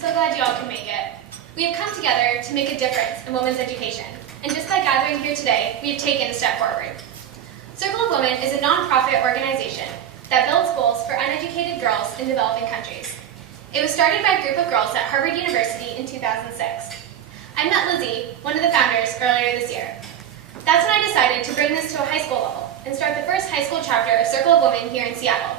so glad you all can make it. We have come together to make a difference in women's education, and just by gathering here today, we have taken a step forward. Circle of Women is a nonprofit organization that builds schools for uneducated girls in developing countries. It was started by a group of girls at Harvard University in 2006. I met Lizzie, one of the founders, earlier this year. That's when I decided to bring this to a high school level and start the first high school chapter of Circle of Women here in Seattle.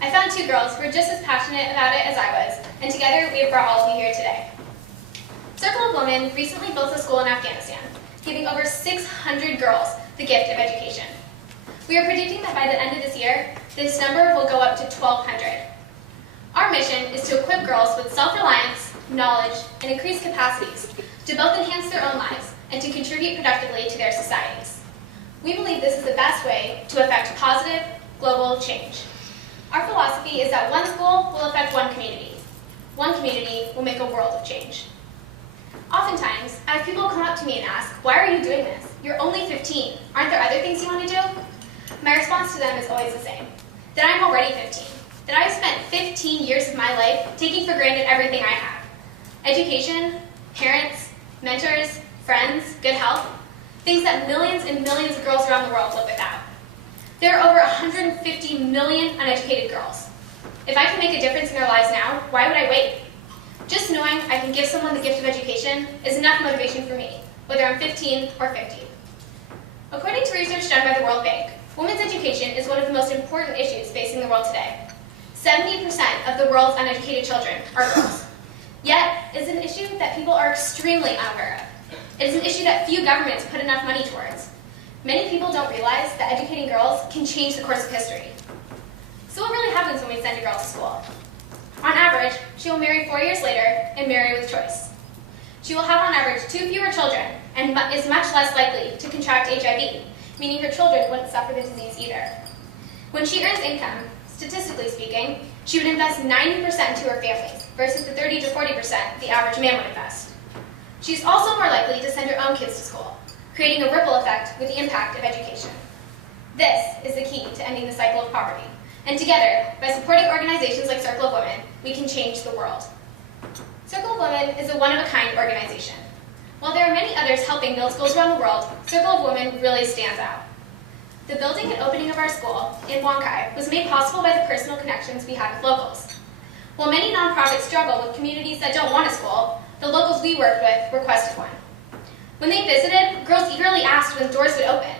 I found two girls who were just as passionate about it as I was, and together we have brought all of you here today. Circle of Women recently built a school in Afghanistan, giving over 600 girls the gift of education. We are predicting that by the end of this year, this number will go up to 1,200. Our mission is to equip girls with self-reliance, knowledge, and increased capacities to both enhance their own lives and to contribute productively to their societies. We believe this is the best way to affect positive, global change. Our philosophy is that one school will affect one community. One community will make a world of change. Oftentimes, I have people come up to me and ask, "Why are you doing this? You're only 15. Aren't there other things you want to do?" My response to them is always the same, that I'm already 15, that I've spent 15 years of my life taking for granted everything I have. Education, parents, mentors, friends, good health, things that millions and millions of girls around the world live without. There are over 150 million uneducated girls. If I can make a difference in their lives now, why would I wait? Just knowing I can give someone the gift of education is enough motivation for me, whether I'm 15 or 50. According to research done by the World Bank, women's education is one of the most important issues facing the world today. 70% of the world's uneducated children are girls. Yet, it is an issue that people are extremely unaware of. It is an issue that few governments put enough money towards. Many people don't realize that educating girls can change the course of history. So what really happens when we send a girl to school? On average, she will marry 4 years later and marry with choice. She will have on average 2 fewer children and is much less likely to contract HIV, meaning her children wouldn't suffer the disease either. When she earns income, statistically speaking, she would invest 90% into her families versus the 30 to 40% the average man would invest. She's also more likely to send her own kids to school, creating a ripple effect with the impact of education. This is the key to ending the cycle of poverty. And together, by supporting organizations like Circle of Women, we can change the world. Circle of Women is a one-of-a-kind organization. While there are many others helping build schools around the world, Circle of Women really stands out. The building and opening of our school in Wankai was made possible by the personal connections we have with locals. While many nonprofits struggle with communities that don't want a school, the locals we worked with requested one. When they visited, girls eagerly asked when doors would open.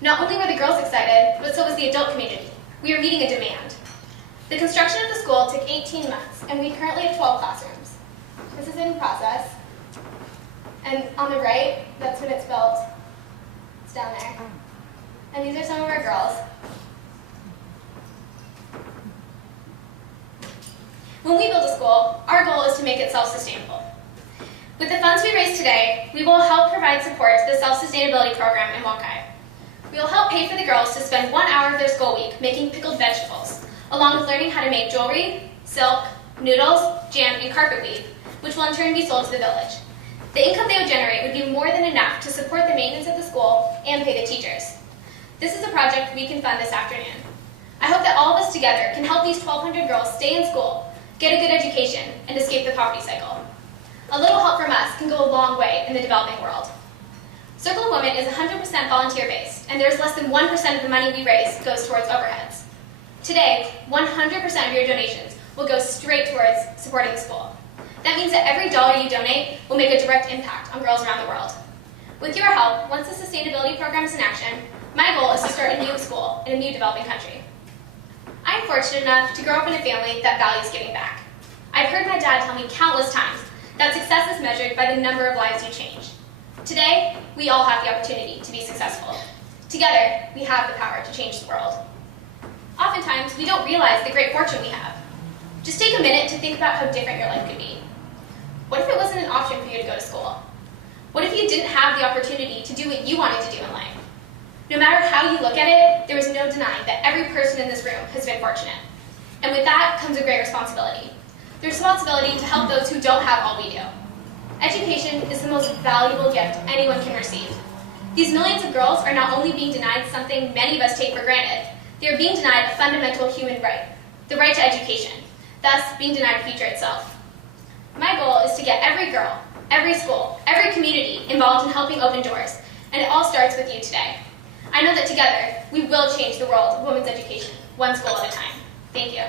Not only were the girls excited, but so was the adult community. We are meeting a demand. The construction of the school took 18 months, and we currently have 12 classrooms. This is in process. And on the right, that's when it's built. It's down there. And these are some of our girls. When we build a school, our goal is to make it self-sustainable. With the funds we raise today, we will help provide support to the self-sustainability program in Wankai. We will help pay for the girls to spend 1 hour of their school week making pickled vegetables, along with learning how to make jewelry, silk, noodles, jam, and carpet weave, which will in turn be sold to the village. The income they would generate would be more than enough to support the maintenance of the school and pay the teachers. This is a project we can fund this afternoon. I hope that all of us together can help these 1,200 girls stay in school, get a good education, and escape the poverty cycle. A little help from us can go a long way in the developing world. Circle of Women is 100% volunteer-based, and there's less than 1% of the money we raise goes towards overheads. Today, 100% of your donations will go straight towards supporting the school. That means that every dollar you donate will make a direct impact on girls around the world. With your help, once the sustainability program is in action, my goal is to start a new school in a new developing country. I am fortunate enough to grow up in a family that values giving back. I've heard my dad tell me countless times that success is measured by the number of lives you change. Today, we all have the opportunity to be successful. Together, we have the power to change the world. Oftentimes, we don't realize the great fortune we have. Just take a minute to think about how different your life could be. What if it wasn't an option for you to go to school? What if you didn't have the opportunity to do what you wanted to do in life? No matter how you look at it, there is no denying that every person in this room has been fortunate. And with that comes a great responsibility. The responsibility to help those who don't have all we do. Education is the most valuable gift anyone can receive. These millions of girls are not only being denied something many of us take for granted, they are being denied a fundamental human right, the right to education, thus being denied a future itself. My goal get every girl, every school, every community involved in helping open doors, and it all starts with you today. I know that together, we will change the world of women's education, one school at a time. Thank you.